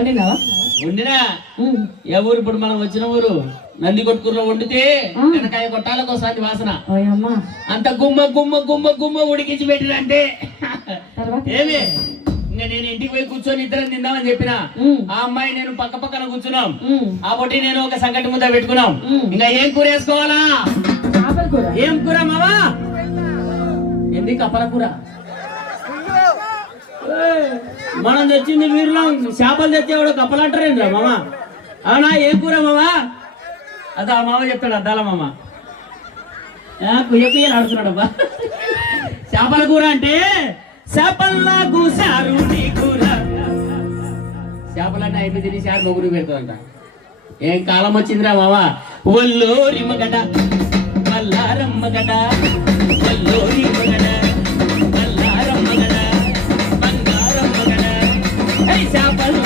వండినావా? వండినా. ఏ ఊరు ఇప్పుడు మనం వచ్చిన ఊరు నంది కొట్టుకులో వండితే వెనకాయ కొట్టాలకు వస్తుంది వాసన. అంత గుమ్మ గుమ్మ గుమ్మ గుమ్మ ఉడికించి పెట్టినంటే ఏమి ఇంకా నేను ఇంటికి పోయి కూర్చొని ఇద్దరం తిందామని చెప్పిన. ఆ అమ్మాయి నేను పక్క పక్కన కూర్చున్నాం. ఆ పొట్టి నేను ఒక సంగటి ముద్ద పెట్టుకున్నాం. ఇంకా ఏం కూర వేసుకోవాలా? ఏం కూర మావా? ఏంది కప్పల కూర? మనం తెచ్చింది వీరిలో చేపలు తెచ్చేవాడు కప్పలు అంటారేంద్రా మామ? అవునా? ఏం కూర మామా? అదా మామ చెప్తాడు అద్దాల మామ. కుయ్య కుయ్యలు ఆడుతున్నాడబ్బా. చేపల కూర అంటే చేపల్లా కూసారు నీ కూర. చేపలన్నీ అయిపోయి తిని శాఖ మొగుడు పెడతాదంట. ఏం కాలం వచ్చిందిరా మామ? ఒల్లోరి మగడ మల్లారమ్మ గడ, ఒల్లోరి మగడ మల్లారమ్మ గడ, బంగారమ్మ గడ. చేపల